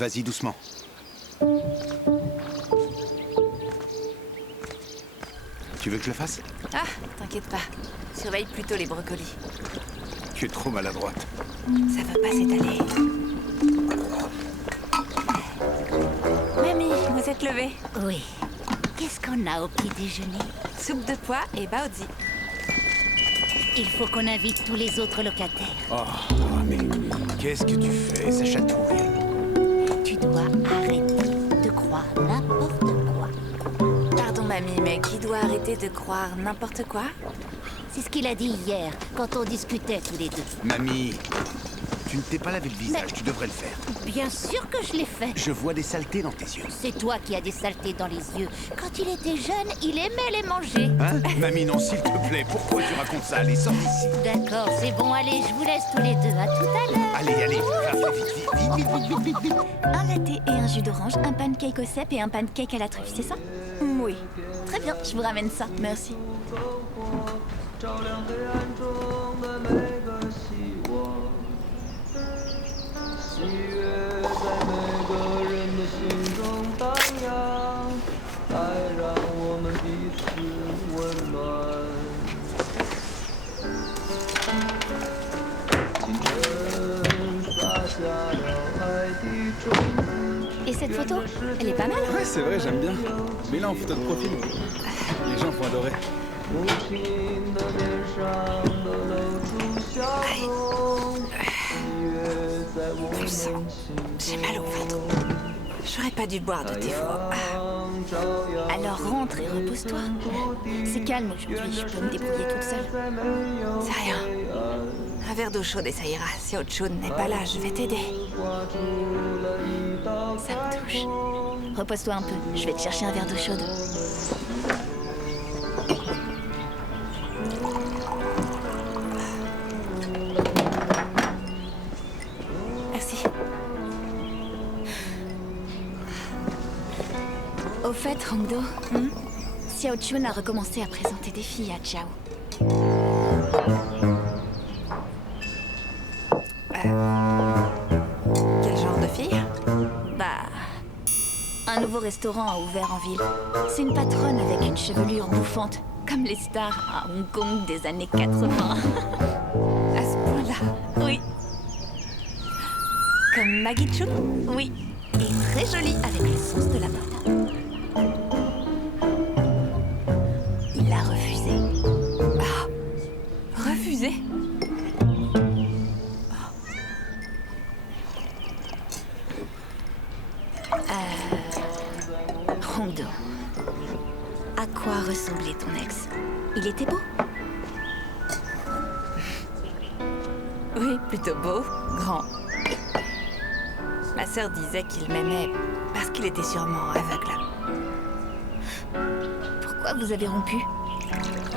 Vas-y doucement. Tu veux que je le fasse? Ah, t'inquiète pas. Surveille plutôt les brocolis. Tu es trop maladroite. Ça veut pas s'étaler. Mamie, vous êtes levée? Oui. Qu'est-ce qu'on a au petit déjeuner? Soupe de pois et baozi. Il faut qu'on invite tous les autres locataires. Oh, mais qu'est-ce que tu fais? Ça chatouille. Tu dois arrêter de croire n'importe quoi. Pardon, mamie, mais qui doit arrêter de croire n'importe quoi? C'est ce qu'il a dit hier, quand on discutait tous les deux. Mamie, tu ne t'es pas lavé le visage, tu devrais le faire. Bien sûr que je l'ai fait. Je vois des saletés dans tes yeux. C'est toi qui as des saletés dans les yeux. Quand il était jeune, il aimait les manger. Hein? Mamie, non, s'il te plaît, pourquoi tu racontes ça? Allez, sors d'ici. D'accord, c'est bon, allez, je vous laisse tous les deux. À tout à l'heure. Allez, vite. Un latte et un jus d'orange, un pancake au cèpe et un pancake à la truffe, c'est ça? Oui. Très bien, je vous ramène ça. Merci. Et cette photo, elle est pas mal. Ouais, c'est vrai, j'aime bien. Mais là, en photo de profil, les gens vont adorer. Pulsant. J'ai mal au ventre. J'aurais pas dû boire de thé froid. Alors rentre et repose-toi. C'est calme aujourd'hui, je peux me débrouiller toute seule. C'est rien. Un verre d'eau chaude et ça ira. Si autre chose n'est pas là, je vais t'aider. Ça me touche. Repose-toi un peu, je vais te chercher un verre d'eau chaude. Merci. Au fait, Hongdo, Xiao Chun a recommencé à présenter des filles à Chao. Quel genre de fille? Bah... Un nouveau restaurant a ouvert en ville. C'est une patronne avec une chevelure bouffante, comme les stars à Hong Kong des années 80. À ce point-là, oui. Comme Maggie Chun? Oui. Et très jolie avec le sens de la mode. Il l'a refusé. Ah, refusé? Hongdo, à quoi ressemblait ton ex? Il était beau? Oui, plutôt beau, grand. Ma sœur disait qu'il m'aimait parce qu'il était sûrement aveugle. Pourquoi vous avez rompu?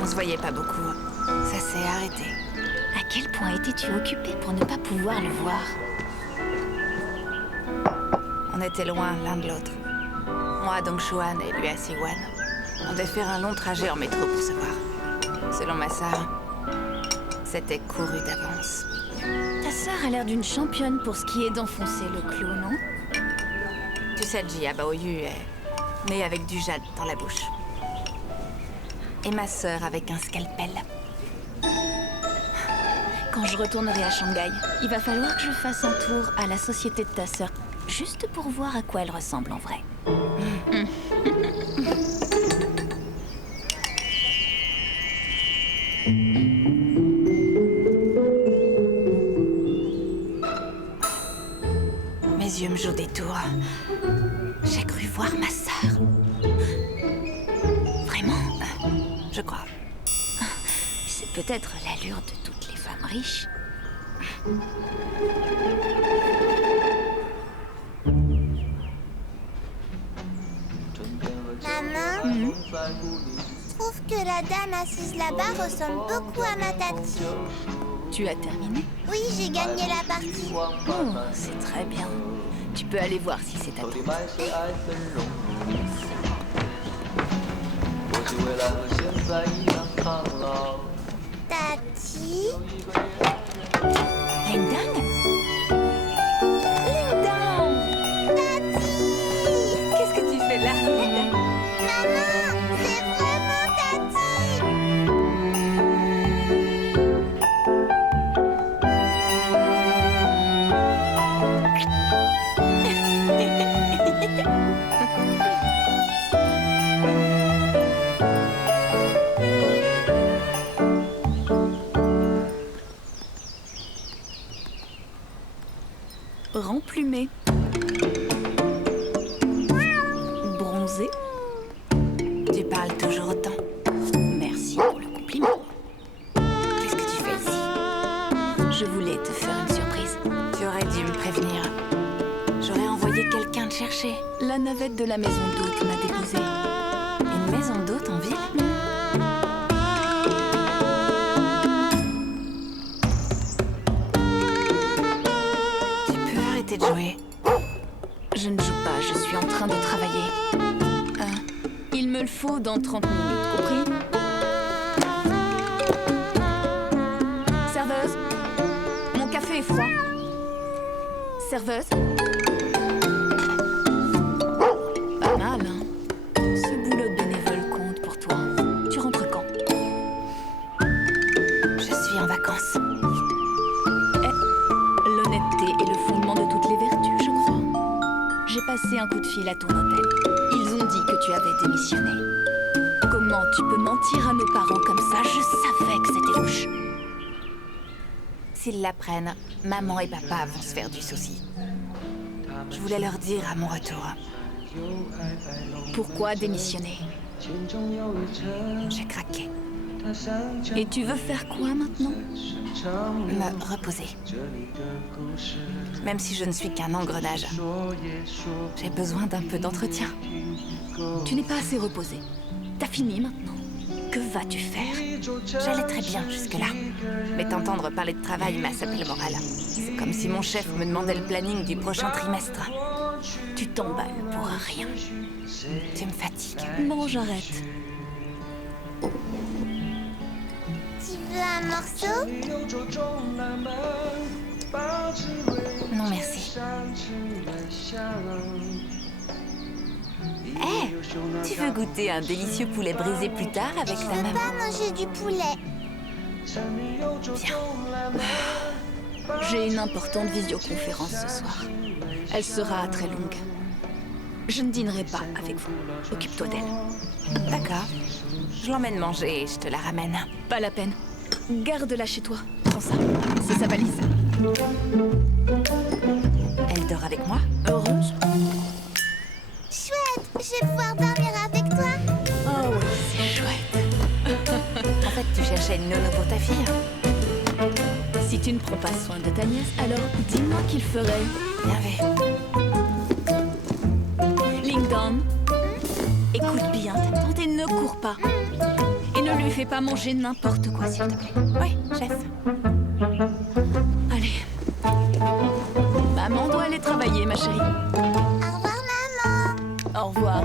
On se voyait pas beaucoup. Ça s'est arrêté. À quel point étais-tu occupé pour ne pas pouvoir le voir? On était loin l'un de l'autre. Moi à Dongshuan et lui à Siwan. On devait faire un long trajet en métro pour se voir. Selon ma sœur, c'était couru d'avance. Ta sœur a l'air d'une championne pour ce qui est d'enfoncer le clou, non? Tu sais, Jia Baoyu est née avec du jade dans la bouche. Et ma sœur avec un scalpel. Quand je retournerai à Shanghai, il va falloir que je fasse un tour à la société de ta sœur, juste pour voir à quoi elle ressemble en vrai. Mes yeux me jouent des tours. J'ai cru voir ma sœur. Vraiment? Je crois. C'est peut-être l'allure de toutes les femmes riches. Maman, je trouve que la dame assise là-bas ressemble beaucoup à ma tati. Tu as terminé? Oui, j'ai gagné la partie. Oh, c'est très bien. Tu peux aller voir si c'est à toi. Tati, Lingdang? Lingdang! parfumé. Bronzé. Tu parles toujours autant. Merci pour le compliment. Qu'est-ce que tu fais ici? Je voulais te faire une surprise. Tu aurais dû me prévenir. J'aurais envoyé quelqu'un te chercher. La navette de la maison d'hôte m'a déposée. Une maison d'hôte en ville? Tu peux arrêter de jouer. Je ne joue pas, je suis en train de travailler. Il me le faut dans 30 minutes, compris? Serveuse, mon café est froid. Serveuse? Pas mal, hein? Ce boulot de bénévole compte pour toi. Tu rentres quand? Je suis en vacances. L'honnêteté est le fondement de toutes les vertus, je crois. J'ai passé un coup de fil à ton hôtel. Ils ont dit que tu avais démissionné. Comment tu peux mentir à nos parents comme ça? Je savais que c'était louche. S'ils l'apprennent, maman et papa vont se faire du souci. Je voulais leur dire à mon retour. Pourquoi démissionner? J'ai craqué. Et tu veux faire quoi maintenant? Me reposer. Même si je ne suis qu'un engrenage. J'ai besoin d'un peu d'entretien. Tu n'es pas assez reposé. T'as fini maintenant. Que vas-tu faire? J'allais très bien jusque-là. Mais t'entendre parler de travail m'a sapé le moral. C'est comme si mon chef me demandait le planning du prochain trimestre. Tu t'emballes pour rien. Tu me fatigues. Bon, j'arrête. Tu veux un morceau? Non, merci. Hé, tu veux goûter un délicieux poulet brisé plus tard avec Je ta veux maman? pas manger du poulet. J'ai une importante visioconférence ce soir. Elle sera très longue. Je ne dînerai pas avec vous. Occupe-toi d'elle. D'accord. Je l'emmène manger et je te la ramène. Pas la peine. Garde-la chez toi. Prends ça. C'est sa valise. Elle dort avec moi? Heureuse? Chouette, je vais pouvoir dormir avec toi. Oh oui, c'est chouette. En fait, tu cherchais une nounou pour ta fille? Si tu ne prends pas soin de ta nièce, alors dis-moi qu'il ferait. Bien vu. Langdon, écoute bien ta tante et ne cours pas. Et ne lui fais pas manger n'importe quoi, s'il te plaît. Oui, chef. Allez. Maman doit aller travailler, ma chérie. Au revoir, maman. Au revoir.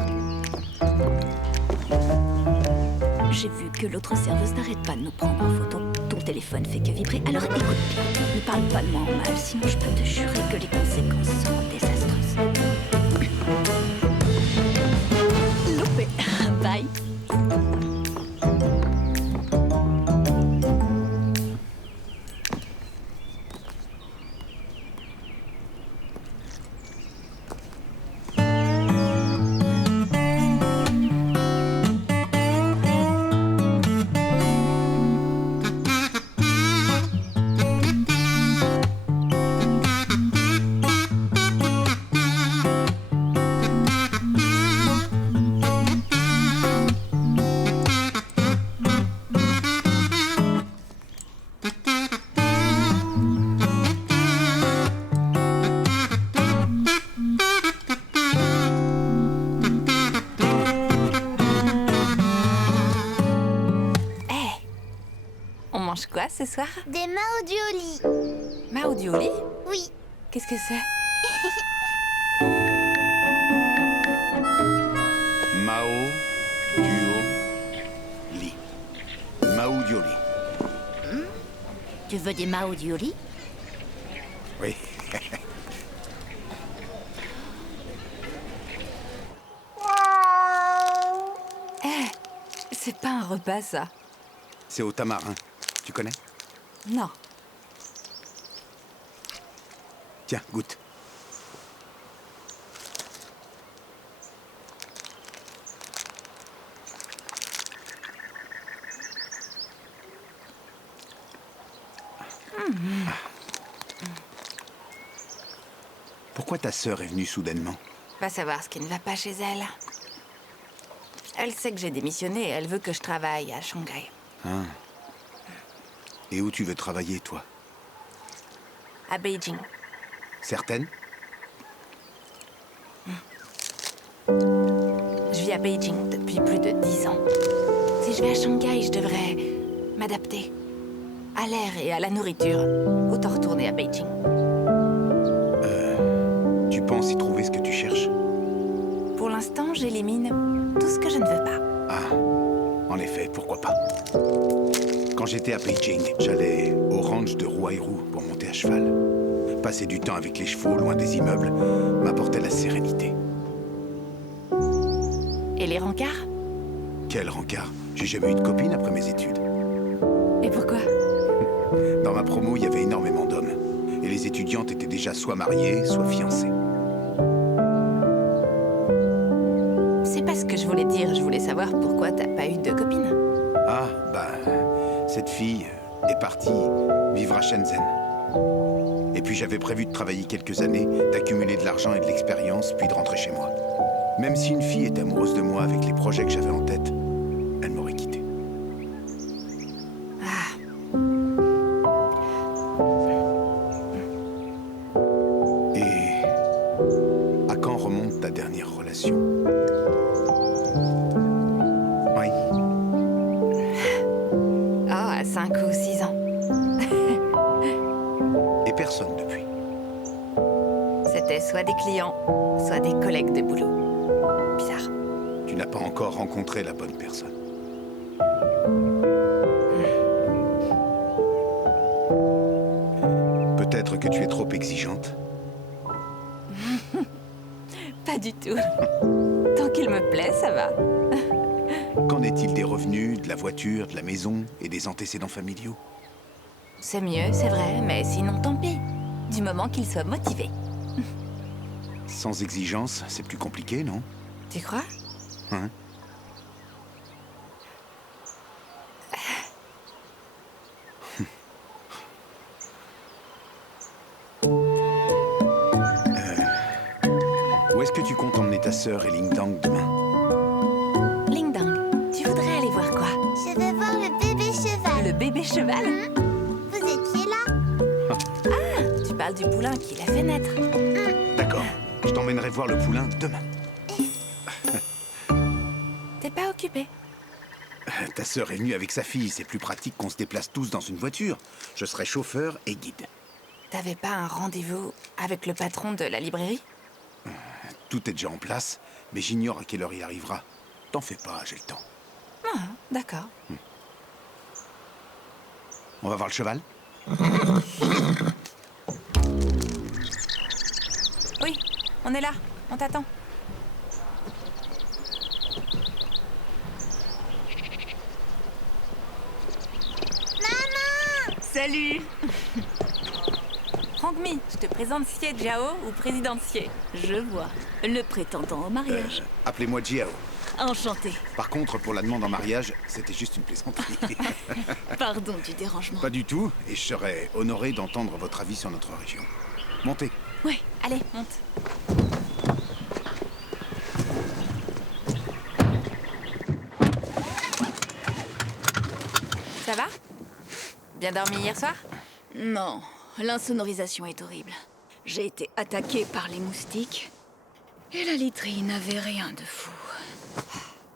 J'ai vu que l'autre serveuse n'arrête pas de nous prendre en photo. Ton téléphone fait que vibrer, alors écoute bien. Ne parle pas de moi en mal, sinon je peux te jurer que les conséquences seront désastreuses. Loupé. Bye. On mange quoi ce soir? Des maudiolis. Maudiolis? Oui. Qu'est-ce que c'est? Mao Duo Li. Mao Dioli. Tu veux des maudiolis? Oui. C'est pas un repas, ça. C'est au tamarin. Tu connais? Non. Tiens, goûte. Pourquoi ta sœur est venue soudainement? Va savoir ce qui ne va pas chez elle. Elle sait que j'ai démissionné et elle veut que je travaille à Shanghai. Ah. Et où tu veux travailler, toi? À Beijing. Certaine? Je vis à Beijing depuis plus de 10 ans. Si je vais à Shanghai, je devrais m'adapter. À l'air et à la nourriture. Autant retourner à Beijing. Tu penses y trouver ce que tu cherches? Pour l'instant, j'élimine tout ce que je ne veux pas. Ah, en effet, pourquoi pas. Quand j'étais à Beijing, j'allais au ranch de Ruairu pour monter à cheval. Passer du temps avec les chevaux, loin des immeubles, m'apportait la sérénité. Et les rencarts? Quel rencard! J'ai jamais eu de copine après mes études. Et pourquoi? Dans ma promo, il y avait énormément d'hommes. Et les étudiantes étaient déjà soit mariées, soit fiancées. C'est pas ce que je voulais dire. Je voulais savoir pourquoi t'as pas eu de copine. Ah, bah, cette fille est partie vivre à Shenzhen. Et puis j'avais prévu de travailler quelques années, d'accumuler de l'argent et de l'expérience, puis de rentrer chez moi. Même si une fille était amoureuse de moi avec les projets que j'avais en tête, elle m'aurait quitté. Et à quand remonte ta dernière relation? Oui. Oh, à 5 ou 6 ans. Et personne depuis. C'était soit des clients, soit des collègues de boulot. Bizarre. Tu n'as pas encore rencontré la bonne personne. Peut-être que tu es trop exigeante. Pas du tout. Tant qu'il me plaît, ça va. Qu'en est-il des revenus, de la voiture, de la maison et des antécédents familiaux? C'est mieux, c'est vrai, mais sinon tant pis. Du moment qu'il soit motivé. Sans exigence, c'est plus compliqué, non? Tu crois? Hein? Où est-ce que tu comptes emmener ta sœur et Lingdang demain? Lingdang, tu voudrais aller voir quoi? Je vais voir le bébé cheval. Le bébé cheval? Vous étiez là? Tu parles du poulain qui l'a fait naître. D'accord, je t'emmènerai voir le poulain demain. T'es pas occupé? Ta sœur est venue avec sa fille, c'est plus pratique qu'on se déplace tous dans une voiture. Je serai chauffeur et guide. T'avais pas un rendez-vous avec le patron de la librairie? Tout est déjà en place, mais j'ignore à quelle heure il arrivera. T'en fais pas, j'ai le temps. Ah, d'accord. On va voir le cheval? Oui, on est là. On t'attend. Salut. Hongmi, je te présente Xie Jiao ou président Xie. Je vois. Le prétendant au mariage. Appelez-moi Jiao. Enchanté. Par contre, pour la demande en mariage, c'était juste une plaisanterie. Pardon du dérangement. Pas du tout, et je serais honoré d'entendre votre avis sur notre région. Montez. Ouais. Allez, monte. Ça va? Bien dormi hier soir? Non, l'insonorisation est horrible. J'ai été attaquée par les moustiques. Et la literie n'avait rien de fou.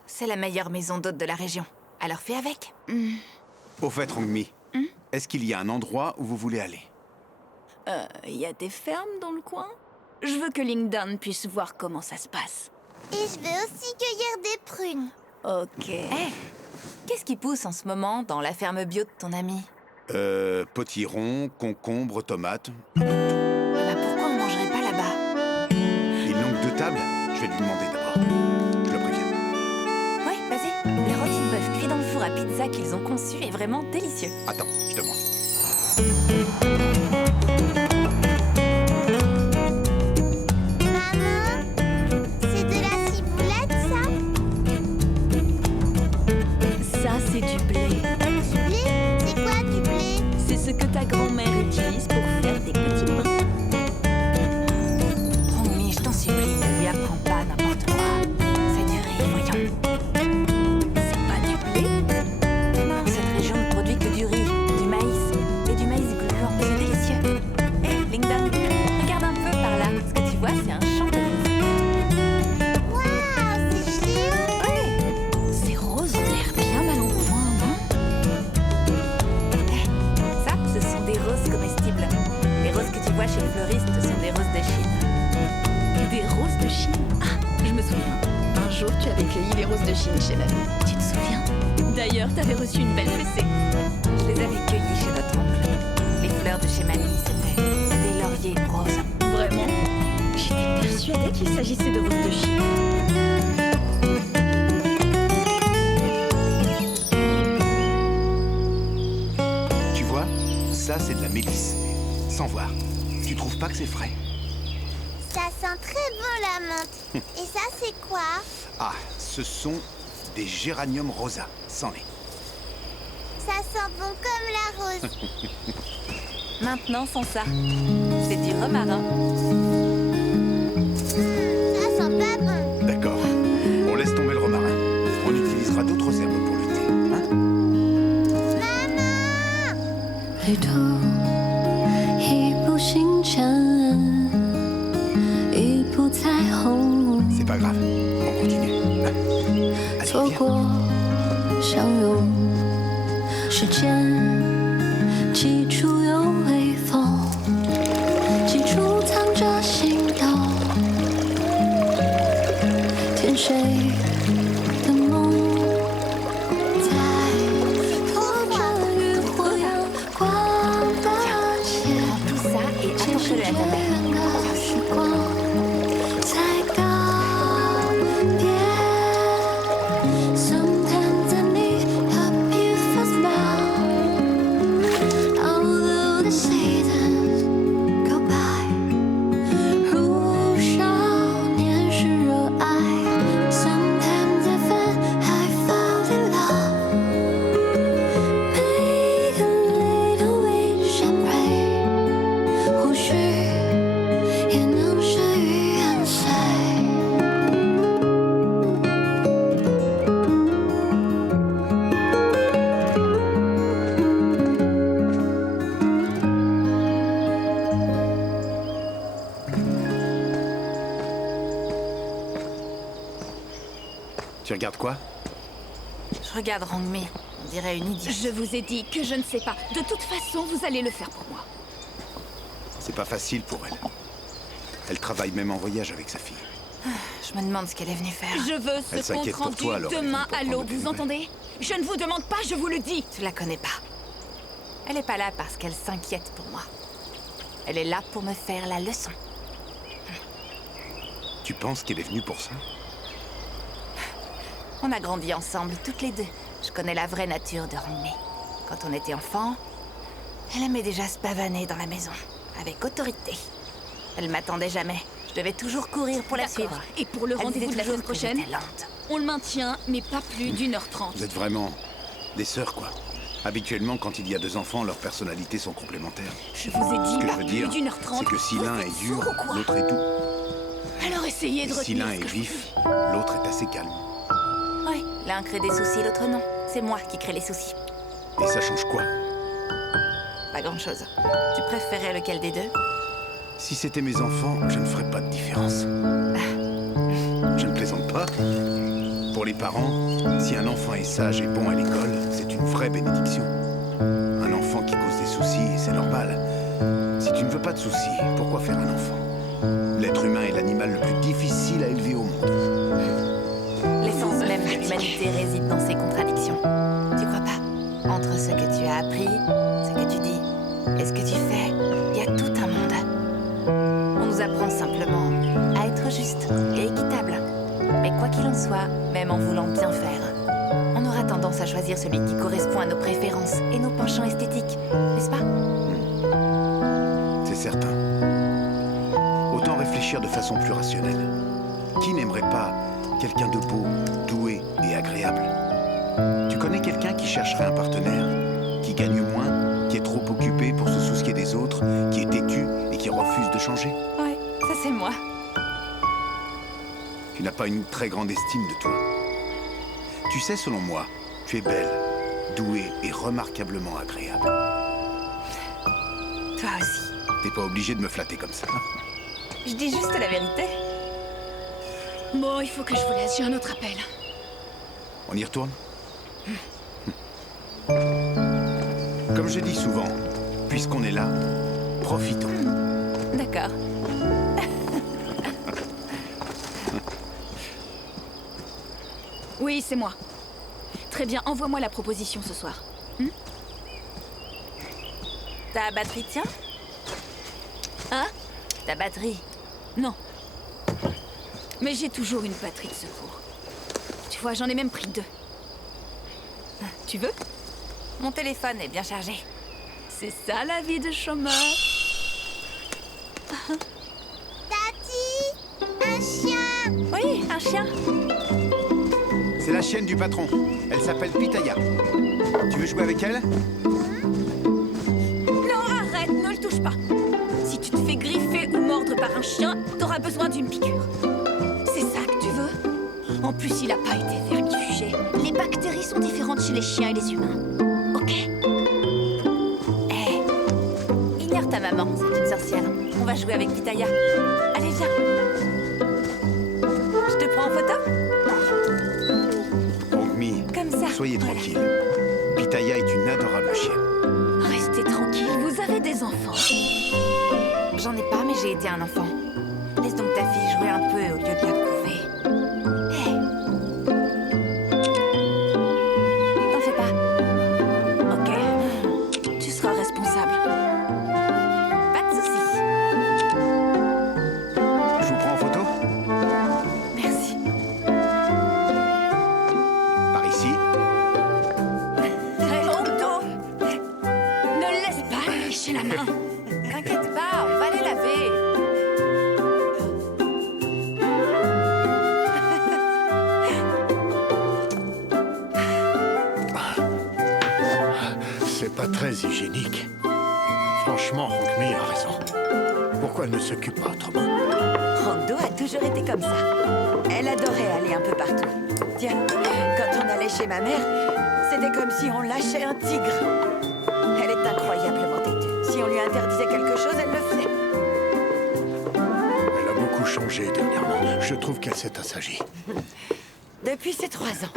C'est la meilleure maison d'hôte de la région. Alors fais avec. Au fait, Hongmi, est-ce qu'il y a un endroit où vous voulez aller? Il y a des fermes dans le coin? Je veux que Lingdan puisse voir comment ça se passe. Et je veux aussi cueillir des prunes. Ok. Hé, qu'est-ce qui pousse en ce moment dans la ferme bio de ton ami? Potiron, concombre, tomates. Bah pourquoi on mangerait pas là-bas? Il manque 2 tables? Je vais lui demander d'abord. Je le préviens. Oui, vas-y. Les rôtis de bœuf cuits dans le four à pizza qu'ils ont conçu est vraiment délicieux. Attends, je demande. Maman, c'est de la ciboulette, ça? Ça, c'est du blé. Du blé? C'est quoi du blé? C'est ce que ta grand-mère utilise pour faire des petits pains. c'est un champ de roses. Waouh, c'est géant. Ouais. Ces roses ont l'air bien mal en point, non? Ça, ce sont des roses comestibles. Les roses que tu vois chez le fleuriste sont des roses de Chine. Des roses de Chine. Ah, je me souviens. Un jour, tu avais cueilli les roses de Chine chez mamie. Tu te souviens? D'ailleurs, t'avais reçu une belle fessée. Je les avais cueillies chez notre oncle. Les fleurs de chez mamie, c'était des lauriers roses. Vraiment? J'étais persuadée qu'il s'agissait de roses de Chine. Tu vois, ça c'est de la mélisse. Sans voir. Tu trouves pas que c'est frais? Ça sent très bon la menthe. Et ça, c'est quoi? Ah, ce sont des géraniums rosa, sans lait. Ça sent bon comme la rose. Maintenant, sans ça, c'est du romarin. Ça sent pas bon. D'accord. On laisse tomber le romarin. On utilisera d'autres herbes pour le thé. Hein? Maman! 旅途一步星辰，一步彩虹， C'est pas grave. On continue. Allez, 错 viens. 过相拥，时间起初有微风，起初藏着心动，甜睡的梦，在拖着渔火阳光的线， Tout ça et 前世 apporte-le 绝 à ta mère. 远的时光，才告别。Sometimes I need a beautiful smile. Although the seasons go by， 如少年时热爱。Sometimes I fall in love. Make a little wish and pray， 或许也能事与愿随。Tu regardes quoi? Je regarde Rongmi, on dirait une idiote. Je vous ai dit que je ne sais pas. De toute façon, vous allez le faire pour moi. C'est pas facile pour elle. Elle travaille même en voyage avec sa fille. Je me demande ce qu'elle est venue faire. Je veux Elle ce compte s'inquiète pour rendu toi, alors elle est demain venue pour à prendre l'aube, des vous nouvelles. entendez? Je ne vous demande pas, je vous le dis. Tu la connais pas. Elle est pas là parce qu'elle s'inquiète pour moi. Elle est là pour me faire la leçon. Tu penses qu'elle est venue pour ça? On a grandi ensemble, toutes les deux. Je connais la vraie nature de Rongmi. Quand on était enfant, elle aimait déjà se pavaner dans la maison, avec autorité. Elle m'attendait jamais. Je devais toujours courir pour la D'accord. suivre. Et pour le Elle rendez-vous disait de la toujours semaine que prochaine, j'étais lente. on le maintient, mais pas plus d'1h30. Vous êtes vraiment des sœurs, quoi. Habituellement, quand il y a deux enfants, leurs personnalités sont complémentaires. Je vous ai Ce dit que pas je veux plus dire, d'1h30. c'est que si Vous l'un êtes est dur, sourd ou quoi? l'autre est doux. Alors essayez Et de si retenir l'un ce est que je vif, vous dis. l'autre est assez calme. Oui, l'un crée des soucis, l'autre non. C'est moi qui crée les soucis. Et ça change quoi? Pas grand-chose. Tu préférais lequel des deux? Si c'était mes enfants, je ne ferais pas de différence. Je ne plaisante pas. Pour les parents, si un enfant est sage et bon à l'école, c'est une vraie bénédiction. Un enfant qui cause des soucis, c'est normal. Si tu ne veux pas de soucis, pourquoi faire un enfant? L'être humain est l'animal le plus difficile à élever au monde. L'essence même de l'humanité réside dans ces contradictions. Tu crois pas? Entre ce que tu as appris, ce que tu dis et ce que tu fais, il y a tout un monde. On nous apprend simplement à être juste et équitable. Mais quoi qu'il en soit, même en voulant bien faire, on aura tendance à choisir celui qui correspond à nos préférences et nos penchants esthétiques, n'est-ce pas? C'est certain. Autant réfléchir de façon plus rationnelle. Qui n'aimerait pas quelqu'un de beau, doué et agréable? Tu connais quelqu'un qui chercherait un partenaire, qui gagne moins, qui est trop occupé pour se soucier des autres, qui est têtu et qui refuse de changer? Ouais, ça c'est moi. Tu n'as pas une très grande estime de toi. Tu sais, selon moi, tu es belle, douée et remarquablement agréable. Toi aussi. T'es pas obligé de me flatter comme ça. Je dis juste la vérité. Bon, il faut que je vous laisse, j'ai un autre appel. On y retourne? Comme je dis souvent, puisqu'on est là, profitons. D'accord. Oui, c'est moi. Très bien, envoie-moi la proposition ce soir. Ta batterie tient? Hein? Ta batterie. Non. Mais j'ai toujours une batterie de secours. Tu vois, j'en ai même pris 2. Tu veux? Mon téléphone est bien chargé. C'est ça la vie de chômeur. Tati, un chien. Oui, un chien. C'est la chienne du patron. Elle s'appelle Pitaya. Tu veux jouer avec elle? Non, arrête, ne le touche pas. Si tu te fais griffer ou mordre par un chien, t'auras besoin d'une piqûre. C'est ça que tu veux? En plus, il a pas été vermifugé. Les bactéries sont différentes chez les chiens et les humains. Ok? Ignore ta maman, c'est une sorcière. On va jouer avec Pitaya. Allez, viens. Je te prends en photo? Hongmi, Comme ça. soyez tranquille. Pitaya est une adorable chienne. Restez tranquille, vous avez des enfants. J'en ai pas, mais j'ai été un enfant. Laisse donc ta fille jouer un peu au lieu de la couver. T'en fais pas. Ok, tu seras responsable. Pas de soucis. Je vous prends en photo? Merci. Par ici. Hondo, ne laisse pas lui lécher la main. T'inquiète pas, on va les laver. C'est pas très hygiénique. Franchement, Hongmi a raison. Pourquoi elle ne s'occupe pas autrement? Hondo a toujours été comme ça. Elle adorait aller un peu partout. Tiens, quand on allait chez ma mère, c'était comme si on lâchait un tigre. Elle est incroyablement têtue. Si on lui interdisait quelque chose, elle le faisait. Elle a beaucoup changé dernièrement. Je trouve qu'elle s'est assagie. Depuis ses 3 ans.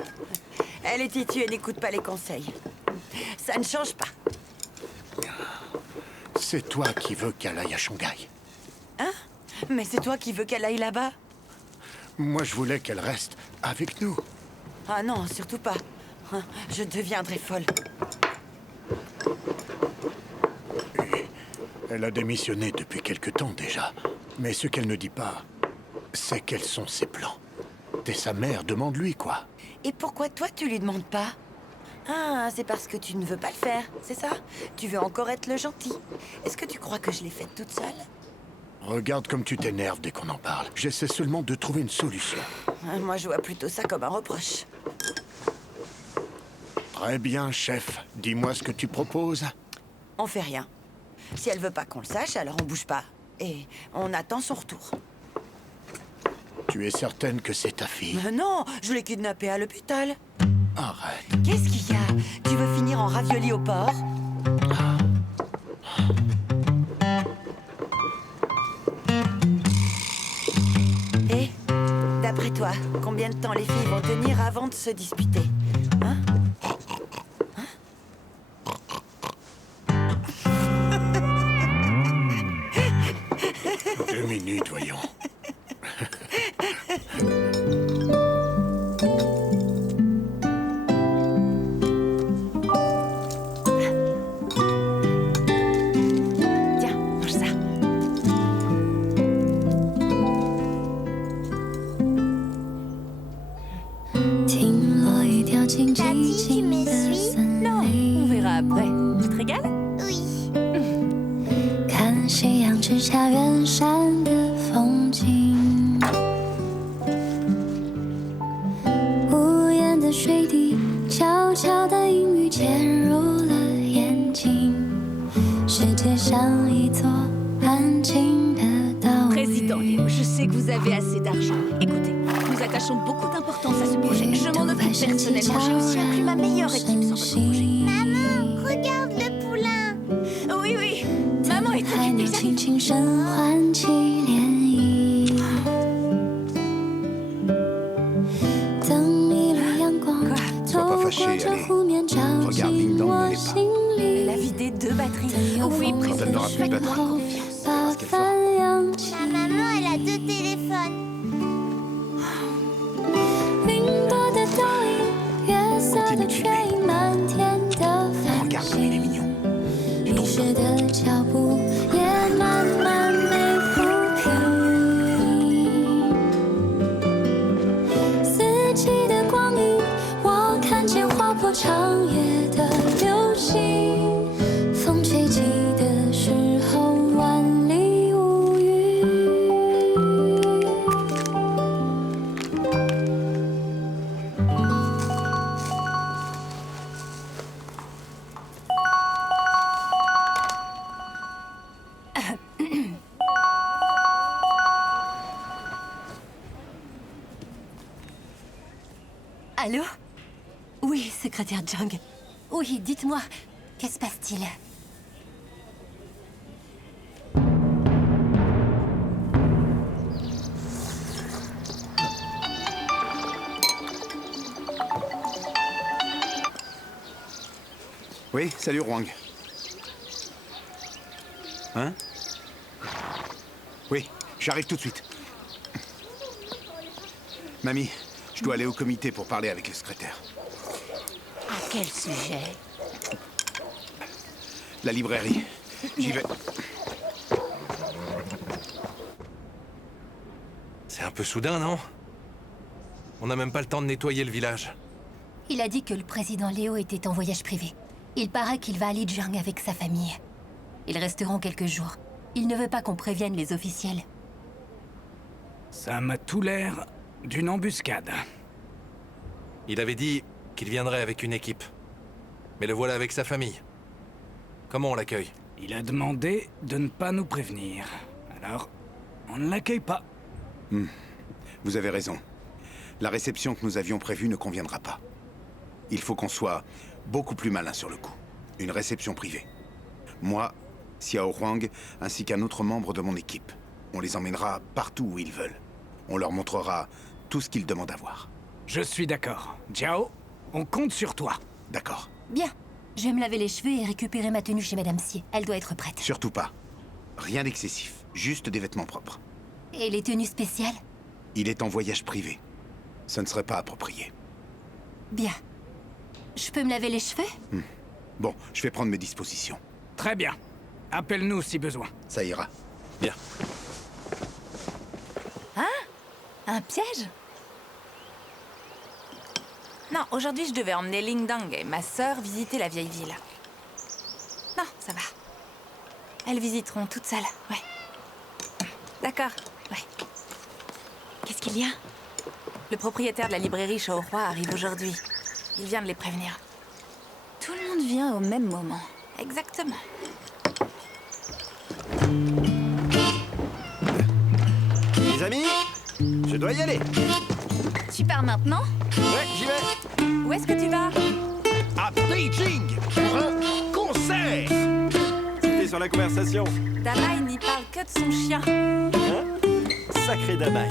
Elle est têtue et n'écoute pas les conseils. Ça ne change pas. C'est toi qui veux qu'elle aille à Shanghai. Hein? Mais c'est toi qui veux qu'elle aille là-bas? Moi, je voulais qu'elle reste avec nous. Ah non, surtout pas. Je deviendrai folle. Elle a démissionné depuis quelque temps déjà. Mais ce qu'elle ne dit pas, c'est quels sont ses plans. T'es sa mère, demande-lui, quoi. Et pourquoi toi, tu lui demandes pas? Ah, c'est parce que tu ne veux pas le faire, c'est ça? Tu veux encore être le gentil. Est-ce que tu crois que je l'ai faite toute seule? Regarde comme tu t'énerves dès qu'on en parle. J'essaie seulement de trouver une solution. Moi, je vois plutôt ça comme un reproche. Très bien, chef. Dis-moi ce que tu proposes. On fait rien. Si elle veut pas qu'on le sache, alors on bouge pas. Et on attend son retour. Tu es certaine que c'est ta fille? Mais non, je l'ai kidnappée à l'hôpital. Arrête. Qu'est-ce qu'il y a? Tu veux finir en ravioli au porc? Et, d'après toi, combien de temps les filles vont tenir avant de se disputer? Hein? 2 minutes, voyons. Tiens, mange ça. Tati, tu me suis? Non, on verra après. Tu te régales? Oui. 看夕阳之下远山的风景，无言的水滴，悄悄的阴雨潜入了眼睛。世界像一座安静的岛屿。 Président Léo, je sais que vous avez assez d'argent. Écoutez, nous attachons beaucoup d'importance à ce projet. Je m'en occupe personnellement. J'ai aussi inclus ma meilleure équipe sur votre projet. Maman, regarde le poulain. Oui, oui. Maman est 海 occupée. 鸟轻轻声唤起涟漪。Allô? Oui, secrétaire Jung. Oui, dites-moi, que se passe-t-il? Oui, salut Huang. Hein? Oui, j'arrive tout de suite. Mamie, je dois aller au comité pour parler avec le secrétaire. À quel sujet? La librairie. J'y vais. C'est un peu soudain, non? On n'a même pas le temps de nettoyer le village. Il a dit que le président Léo était en voyage privé. Il paraît qu'il va à Lijiang avec sa famille. Ils resteront quelques jours. Il ne veut pas qu'on prévienne les officiels. Ça m'a tout l'air d'une embuscade. Il avait dit qu'il viendrait avec une équipe. Mais le voilà avec sa famille. Comment on l'accueille? Il a demandé de ne pas nous prévenir. Alors, on ne l'accueille pas. Vous avez raison. La réception que nous avions prévue ne conviendra pas. Il faut qu'on soit beaucoup plus malin sur le coup. Une réception privée. Moi, Xiao Huang, ainsi qu'un autre membre de mon équipe. On les emmènera partout où ils veulent. On leur montrera tout ce qu'ils demandent à voir. Je suis d'accord. Jiao, on compte sur toi. D'accord. Bien. Je vais me laver les cheveux et récupérer ma tenue chez Madame Xie. Elle doit être prête. Surtout pas. Rien d'excessif. Juste des vêtements propres. Et les tenues spéciales? Il est en voyage privé. Ce ne serait pas approprié. Bien. Je peux me laver les cheveux? Bon, je vais prendre mes dispositions. Très bien. Appelle-nous si besoin. Ça ira. Bien. Hein? Un piège? Non, aujourd'hui je devais emmener Lingdang et ma sœur visiter la vieille ville. Non, ça va. Elles visiteront toutes seules, ouais. D'accord, ouais. Qu'est-ce qu'il y a? Le propriétaire de la librairie Shaohua arrive aujourd'hui. Il vient de les prévenir. Tout le monde vient au même moment. Exactement. Les amis, je dois y aller. Tu pars maintenant? Ouais, j'y vais. Où est-ce que tu vas? À Beijing pour un concert. C'était sur la conversation. Damaï n'y parle que de son chien. Hein? Sacrée Damaï.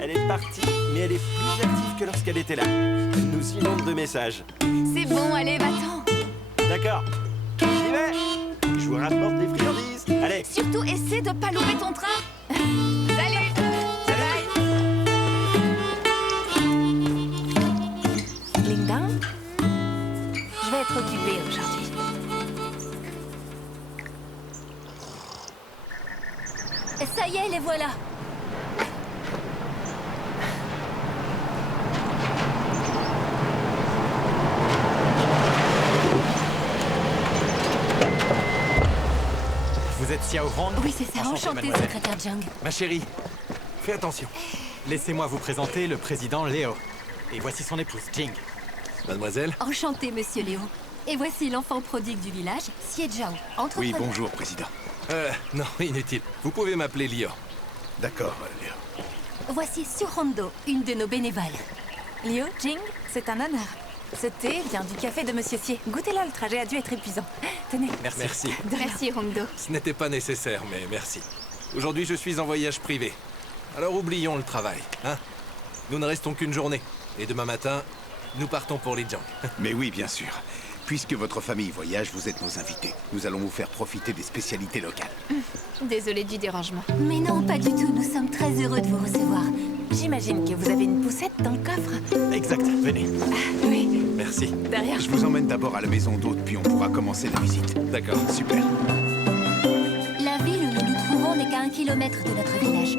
Elle est partie, mais elle est plus active que lorsqu'elle était là. Elle nous inonde de messages. C'est bon, allez, va-t'en. D'accord. J'y vais. Je vous rapporte les friandises. Allez. Surtout, essaie de pas louper ton train. Salut. Bye. Lingdang? Je vais être occupée aujourd'hui. Ça y est, les voilà. Vous êtes Xiao Huang? Oui, c'est ça. Enchanté, secrétaire Jung. Ma chérie, fais attention. Laissez-moi vous présenter le président Léo. Et voici son épouse, Jing. Mademoiselle? Enchanté, monsieur Léo. Et voici l'enfant prodigue du village, Xie Zhao. Oui, bonjour, président. Non, inutile. Vous pouvez m'appeler Lio. D'accord, Léo. Voici Surondo, une de nos bénévoles. Liu, Jing, c'est un honneur. Ce thé vient du café de Monsieur Xie. Goûtez-le, le trajet a dû être épuisant. Tenez. Merci. Merci, Hongdo. Ce n'était pas nécessaire, mais merci. Aujourd'hui, je suis en voyage privé. Alors oublions le travail, hein? Nous ne restons qu'une journée. Et demain matin, nous partons pour Lijiang. Mais oui, bien sûr. Puisque votre famille voyage, vous êtes nos invités. Nous allons vous faire profiter des spécialités locales. Désolée du dérangement. Mais non, pas du tout. Nous sommes très heureux de vous recevoir. J'imagine que vous avez une poussette dans le coffre. Exact, venez. Oui. Merci. Derrière. Je vous emmène d'abord à la maison d'hôte, puis on pourra commencer la visite. D'accord. Super. La ville où nous nous trouvons n'est qu'à 1 kilomètre de notre village.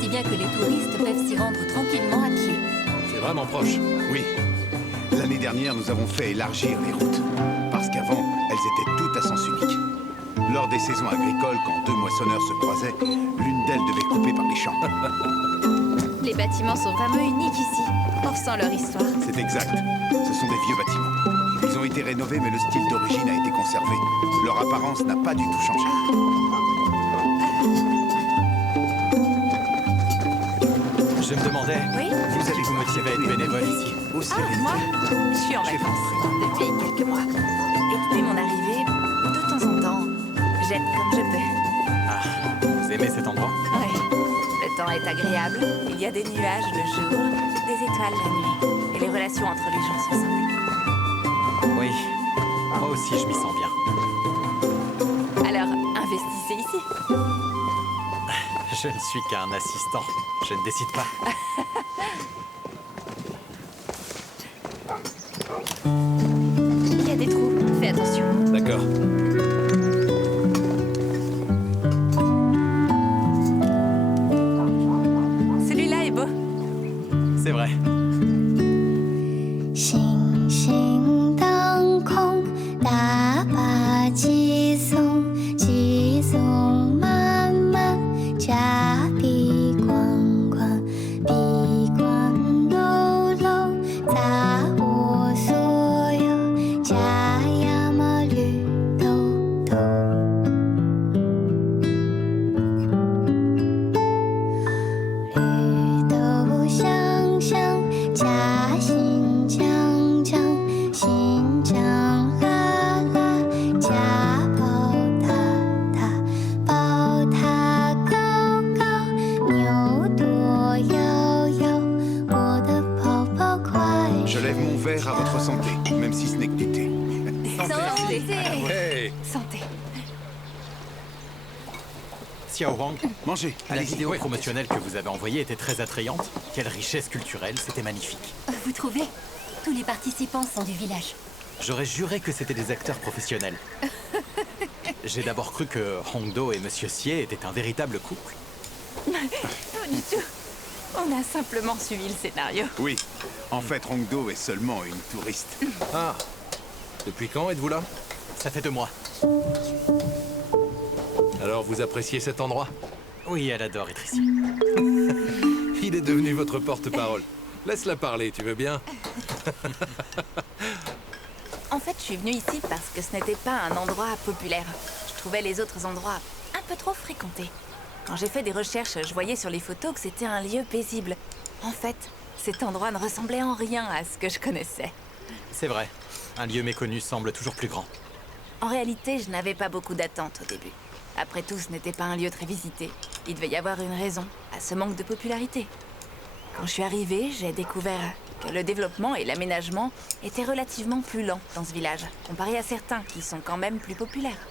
Si bien que les touristes peuvent s'y rendre tranquillement à pied. C'est vraiment proche. Oui. L'année dernière, nous avons fait élargir les routes. Parce qu'avant, elles étaient toutes à sens unique. Lors des saisons agricoles, quand deux moissonneurs se croisaient, l'une d'elles devait couper par les champs. Les bâtiments sont vraiment uniques ici. On ressent leur histoire. C'est exact. Ce sont des vieux bâtiments. Ils ont été rénovés, mais le style d'origine a été conservé. Leur apparence n'a pas du tout changé. Je me demandais, Oui? vous allez vous motiver à être bénévole ici. Moi, je suis en vacances depuis quelques mois. Et depuis mon arrivée, de temps en temps, j'aide comme je peux. Ah, vous aimez cet endroit? Oui, le temps est agréable. Il y a des nuages le jour, des étoiles la nuit. Et les relations entre les gens sont simples. Oui, moi aussi je m'y sens bien. Alors, investissez ici. Je ne suis qu'un assistant, je ne décide pas. Il y a des trous, fais attention. D'accord. Celui-là est beau. C'est vrai. 星星当空，大把寄送，寄送慢慢，家闭关关，闭关漏漏，杂我所有，家呀嘛绿豆豆。绿豆香香，夹心酱酱，心酱辣辣，夹宝塔塔，宝塔高高，牛多摇摇，我的宝宝快 Je lève mon verre à votre santé, même si ce n'est que du thé. Santé. Hey. Santé. Xiao Wang, Mangez, la allez-y. vidéo promotionnelle que vous avez envoyée était très attrayante. Quelle richesse culturelle, c'était magnifique. Vous trouvez? Tous les participants sont du village. J'aurais juré que c'était des acteurs professionnels. J'ai d'abord cru que Hongdo et Monsieur Xie étaient un véritable couple. Pas du tout. On a simplement suivi le scénario. Oui, en fait, Hongdo est seulement une touriste. Ah. Depuis quand êtes-vous là? Ça fait 2 mois. Alors vous appréciez cet endroit? Oui, elle adore être ici. Il est devenu votre porte-parole. Laisse-la parler, tu veux bien? En fait, je suis venue ici parce que ce n'était pas un endroit populaire. Je trouvais les autres endroits un peu trop fréquentés. Quand j'ai fait des recherches, je voyais sur les photos que c'était un lieu paisible. En fait, cet endroit ne ressemblait en rien à ce que je connaissais. C'est vrai. Un lieu méconnu semble toujours plus grand. En réalité, je n'avais pas beaucoup d'attentes au début. Après tout, ce n'était pas un lieu très visité. Il devait y avoir une raison à ce manque de popularité. Quand je suis arrivée, j'ai découvert que le développement et l'aménagement étaient relativement plus lents dans ce village, comparé à certains qui sont quand même plus populaires.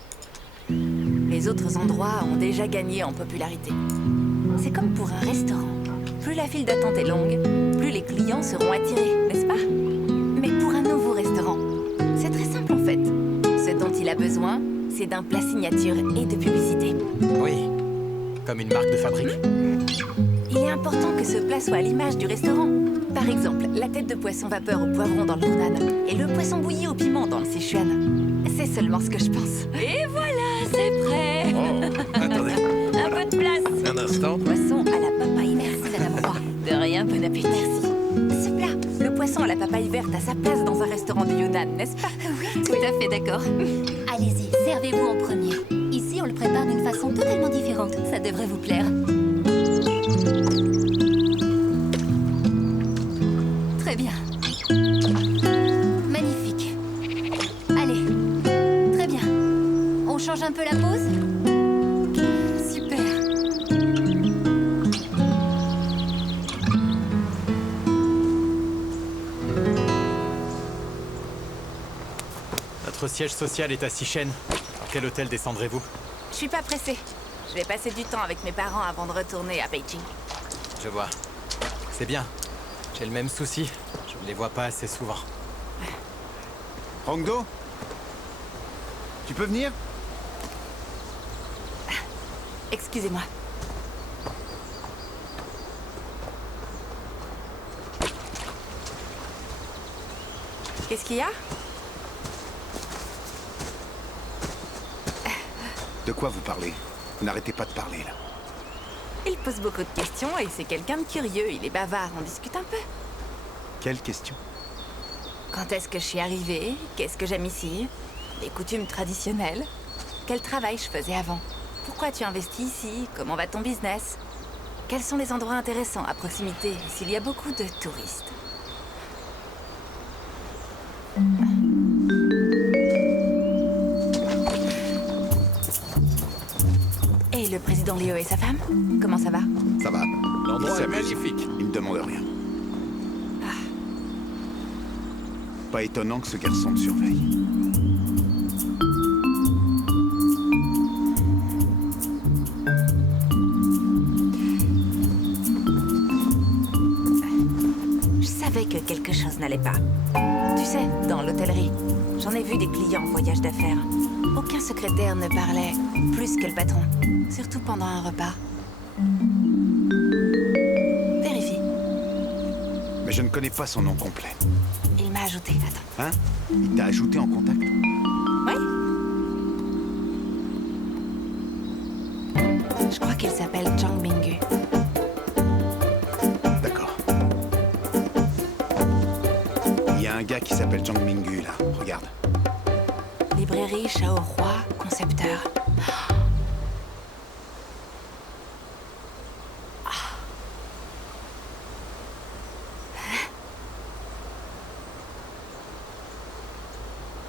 Les autres endroits ont déjà gagné en popularité. C'est comme pour un restaurant. Plus la file d'attente est longue, plus les clients seront attirés, n'est-ce pas? Mais pour un nouveau restaurant, c'est très simple en fait. Ce dont il a besoin, c'est d'un plat signature et de publicité. Oui, comme une marque de fabrique. Il est important que ce plat soit à l'image du restaurant. Par exemple, la tête de poisson vapeur au poivron dans le Hunan et le poisson bouilli au piment dans le Sichuan. C'est seulement ce que je pense. Et voilà, c'est prêt. Oh, attendez. Un peu de place. Un instant. Poisson à la papaye verte, madame Roy. De rien, bon appétit. Merci. Ce plat, le poisson à la papaye verte a sa place dans un restaurant du Yunnan, n'est-ce pas? Oui, tout à fait d'accord. Allez-y, servez-vous en premier. Ici, on le prépare d'une façon totalement différente. Ça devrait vous plaire. Très bien. Magnifique. Allez, très bien. On change un peu la pose? Super. Notre siège social est à Xichen. À quel hôtel descendrez-vous? Je suis pas pressée. Je vais passer du temps avec mes parents avant de retourner à Beijing. Je vois. C'est bien. J'ai le même souci. Je ne les vois pas assez souvent. Hongdo? Tu peux venir? Excusez-moi. Qu'est-ce qu'il y a? De quoi vous parlez? Vous n'arrêtez pas de parler, là. Il pose beaucoup de questions et c'est quelqu'un de curieux. Il est bavard, on discute un peu. Quelle question? Quand est-ce que je suis arrivée? Qu'est-ce que j'aime ici? Les coutumes traditionnelles? Quel travail je faisais avant? Pourquoi tu investis ici? Comment va ton business? Quels sont les endroits intéressants à proximité s'il y a beaucoup de touristes? Et le président Léo et sa femme? Comment ça va? Ça va. L'endroit Il est s'amuse. magnifique. Il me demande rien. Pas étonnant que ce garçon me surveille. Je savais que quelque chose n'allait pas. Tu sais, dans l'hôtellerie, j'en ai vu des clients en voyage d'affaires. Aucun secrétaire ne parlait plus que le patron, surtout pendant un repas. Vérifie. Mais je ne connais pas son nom complet. Il m'a ajouté, attends. Hein? Il t'a ajouté en contact? Oui. Je crois qu'il s'appelle Zhang Minggu. D'accord. Il y a un gars qui s'appelle Zhang Minggu, là. Regarde. Librairie Shao-Roi, concepteur.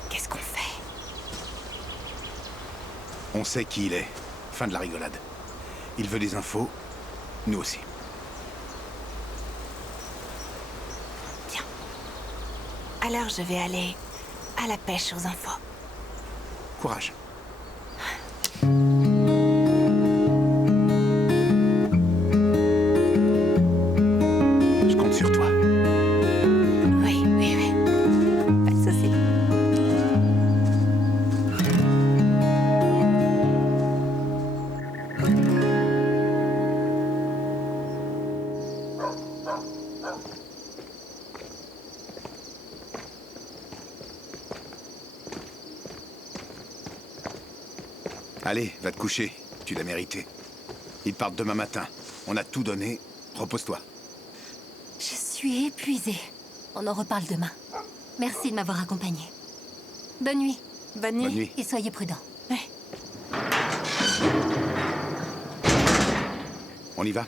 Qu'est-ce qu'on fait? On sait qui il est. Fin de la rigolade. Il veut des infos. Nous aussi. Bien. Alors je vais aller à la pêche aux infos. Courage. Je compte sur toi. Oui, oui, oui. Pas de soucis. Allez, va te coucher. Tu l'as mérité. Ils partent demain matin. On a tout donné. Repose-toi. Je suis épuisée. On en reparle demain. Merci de m'avoir accompagnée. Bonne nuit. Bonne nuit. Bonne nuit. Et soyez prudents. On y va?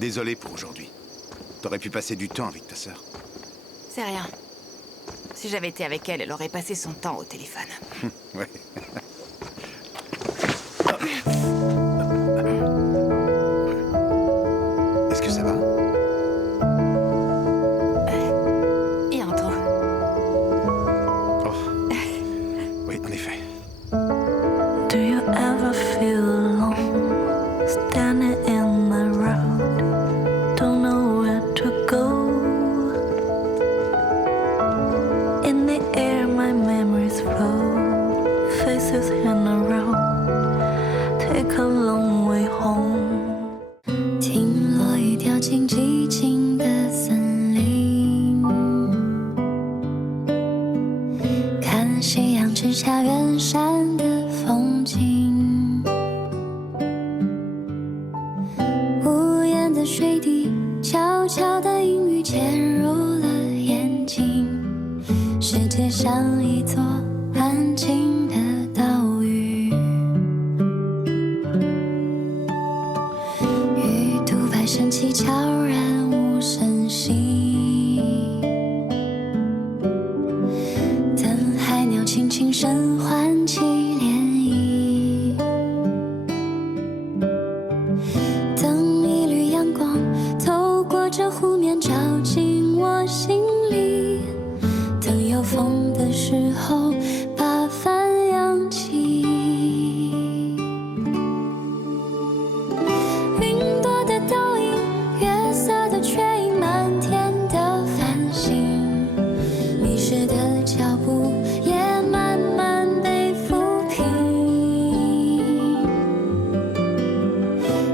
Désolé pour aujourd'hui. T'aurais pu passer du temps avec ta sœur. C'est rien. Si j'avais été avec elle, elle aurait passé son temps au téléphone. Ouais. Est-ce que ça va? Il y a un trou. Oh. Oui, en effet. Do you ever feel alone, standing in the road, don't know where to go? In the air my memories flow, faces in a row, take a long way home. 听落雨掉进寂静的森林，看夕阳直插远山的风景，无言的水滴，悄悄的阴雨潜入了眼睛，世界像一座安静的岛屿，鱼肚白升起，悄然无声息，等海鸟轻轻声唤起涟漪，等一缕阳光透过这湖面照进我心里，等有风的时候把帆扬起，云朵的倒影，月色的缺影，满天的繁星，迷失的脚步也慢慢被抚平，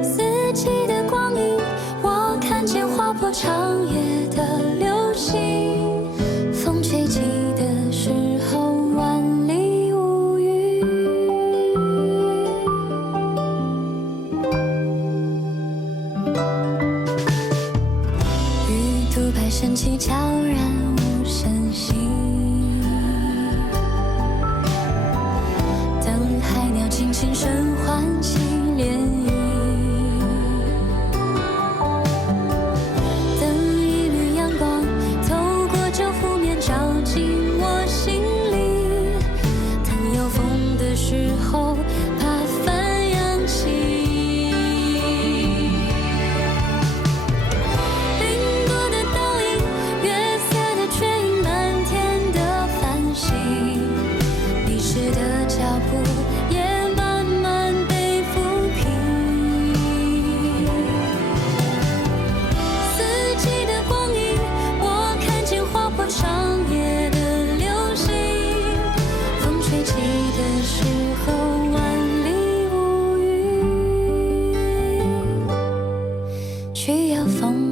四季的光阴，我看见划破长夜的流星，风吹起的时候万里无云，鱼肚白升起，悄然无声息，等海鸟轻轻声唤风。